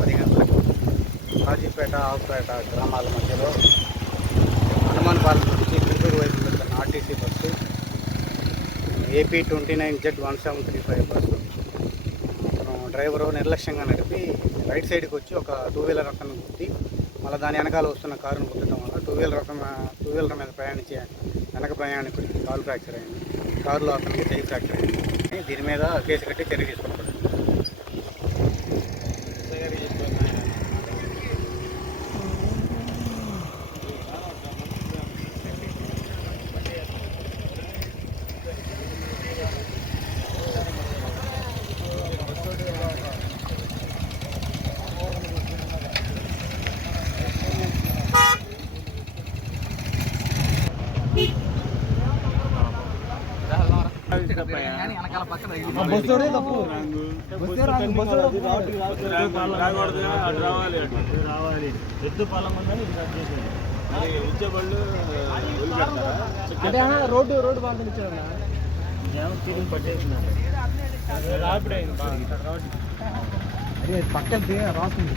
పది గంటలకు కాజీపేట ఆవుపేట గ్రామాల మధ్యలో హనుమాన్పాలెం నుంచి గుంటూరు వైపు వెళ్తున్న RTC bus AP twenty nine Z one seven three five bus. అతను డ్రైవరు నిర్లక్ష్యంగా నడిపి రైట్ సైడ్కి వచ్చి ఒక టూ వీలర్ రకాన్ని గుర్తి మళ్ళీ దాని వెనకాల వస్తున్న కారును గుర్తడం వల్ల టూ వీలర్ రకం టూ వీలర్ మీద ప్రయాణించే వెనక ప్రయాణికుడికి కాలు ఫ్రాక్చర్ అయింది. కారులో అతనికి చెయ్యి ఫ్రాక్చర్ అయింది. దీని మీద కేసు కట్టి చర్య తీసుకుంటాడు రావాలి ఎద్దు పాలం ఉందని వచ్చే అంటే రోడ్డు రోడ్డు బాగా పక్కన రాస్తుంది